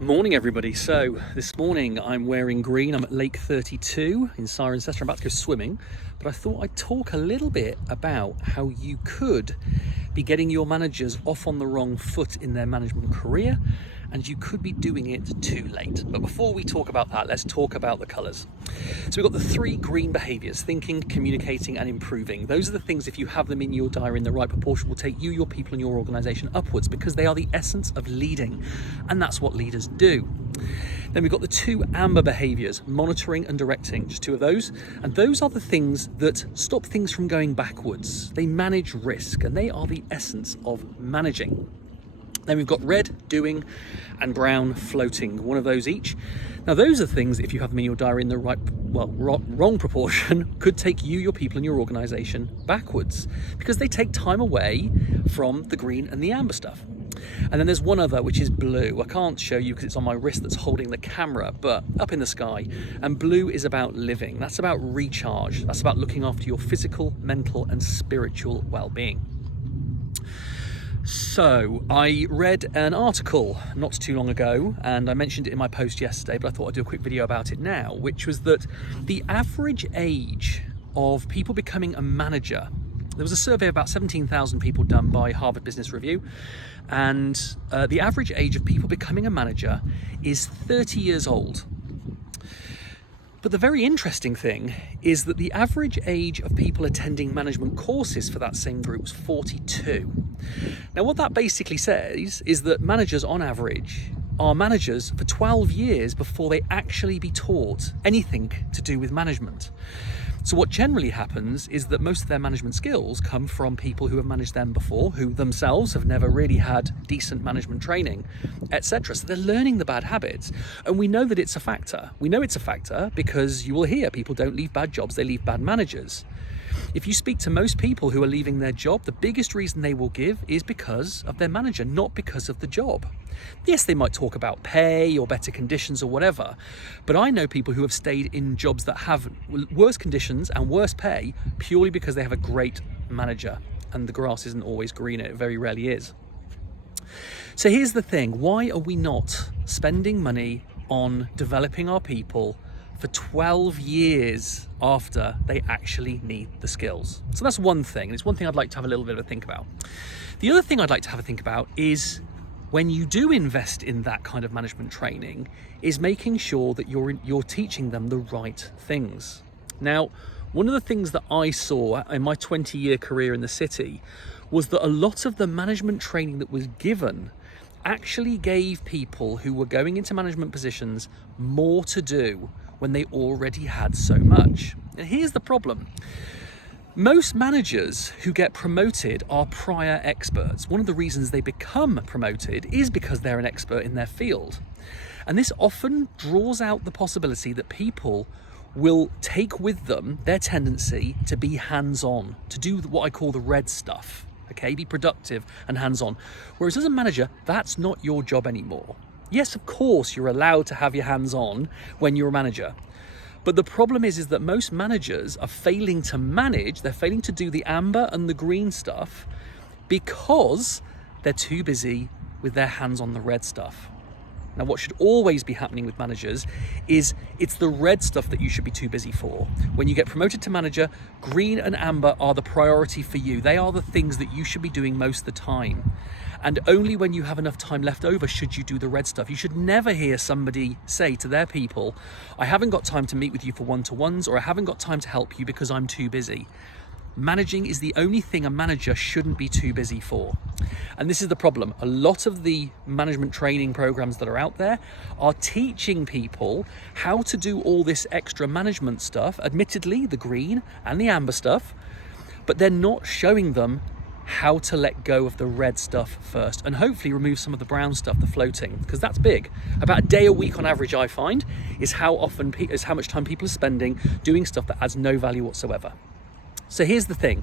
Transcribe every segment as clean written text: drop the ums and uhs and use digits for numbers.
Morning everybody. So this morning I'm wearing green. I'm at Lake 32 in Cirencester. I'm about to go swimming, but I thought I'd talk a little bit about how you could be getting your managers off on the wrong foot in their management career, and you could be doing it too late. But before we talk about that, let's talk about the colours. So we've got the three green behaviours: thinking, communicating and improving. Those are the things, if you have them in your diary in the right proportion, will take you, your people and your organisation upwards, because they are the essence of leading, and that's what leaders do. Then we've got the two amber behaviours: monitoring and directing, just two of those. And those are the things that stop things from going backwards. They manage risk, and they are the essence of managing. Then we've got red, doing, and brown, floating, one of those each. Now those are things, if you have them in your diary in the wrong proportion, could take you, your people and your organisation backwards, because they take time away from the green and the amber stuff. And then there's one other, which is blue. I can't show you because it's on my wrist that's holding the camera, but up in the sky. And blue is about living. That's about recharge. That's about looking after your physical, mental and spiritual well-being. So I read an article not too long ago, and I mentioned it in my post yesterday, but I thought I'd do a quick video about it now, which was that the average age of people becoming a manager, there was a survey of about 17,000 people done by Harvard Business Review, and the average age of people becoming a manager is 30 years old. But the very interesting thing is that the average age of people attending management courses for that same group was 42. Now what that basically says is that managers on average are managers for 12 years before they actually be taught anything to do with management. So what generally happens is that most of their management skills come from people who have managed them before, who themselves have never really had decent management training, etc. So they're learning the bad habits. And we know that it's a factor. We know it's a factor because you will hear people don't leave bad jobs, they leave bad managers. If you speak to most people who are leaving their job, the biggest reason they will give is because of their manager, not because of the job. Yes, they might talk about pay or better conditions or whatever, but I know people who have stayed in jobs that have worse conditions and worse pay purely because they have a great manager, and the grass isn't always greener, it very rarely is. So here's the thing: why are we not spending money on developing our people for 12 years after they actually need the skills? So that's one thing, and it's one thing I'd like to have a little bit of a think about. The other thing I'd like to have a think about is, when you do invest in that kind of management training, is making sure that you're teaching them the right things. Now, one of the things that I saw in my 20-year career in the city was that a lot of the management training that was given actually gave people who were going into management positions more to do when they already had so much. And here's the problem. Most managers who get promoted are prior experts. One of the reasons they become promoted is because they're an expert in their field. And this often draws out the possibility that people will take with them their tendency to be hands-on, to do what I call the red stuff, okay? Be productive and hands-on. Whereas as a manager, that's not your job anymore. Yes, of course, you're allowed to have your hands on when you're a manager. But the problem is that most managers are failing to manage, they're failing to do the amber and the green stuff because they're too busy with their hands on the red stuff. Now, what should always be happening with managers is it's the red stuff that you should be too busy for. When you get promoted to manager, green and amber are the priority for you. They are the things that you should be doing most of the time. And only when you have enough time left over should you do the red stuff. You should never hear somebody say to their people, I haven't got time to meet with you for one-to-ones, or I haven't got time to help you because I'm too busy. Managing is the only thing a manager shouldn't be too busy for. And this is the problem. A lot of the management training programs that are out there are teaching people how to do all this extra management stuff, admittedly the green and the amber stuff, but they're not showing them how to let go of the red stuff first and hopefully remove some of the brown stuff, the floating, because that's big. About a day a week on average, I find, is how much time people are spending doing stuff that adds no value whatsoever. So here's the thing.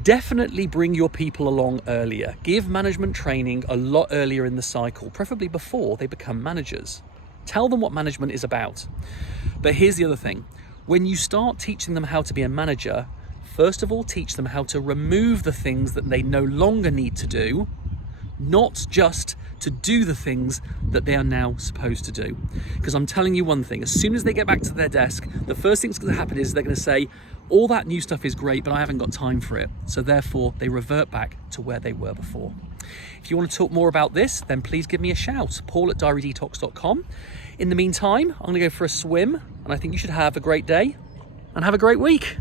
Definitely bring your people along earlier. Give management training a lot earlier in the cycle, preferably before they become managers. Tell them what management is about. But here's the other thing. When you start teaching them how to be a manager, first of all, teach them how to remove the things that they no longer need to do, not just to do the things that they are now supposed to do. Because I'm telling you one thing, as soon as they get back to their desk, the first thing that's going to happen is they're going to say, all that new stuff is great, but I haven't got time for it. So therefore, they revert back to where they were before. If you want to talk more about this, then please give me a shout, paul@diarydetox.com. In the meantime, I'm going to go for a swim, and I think you should have a great day and have a great week.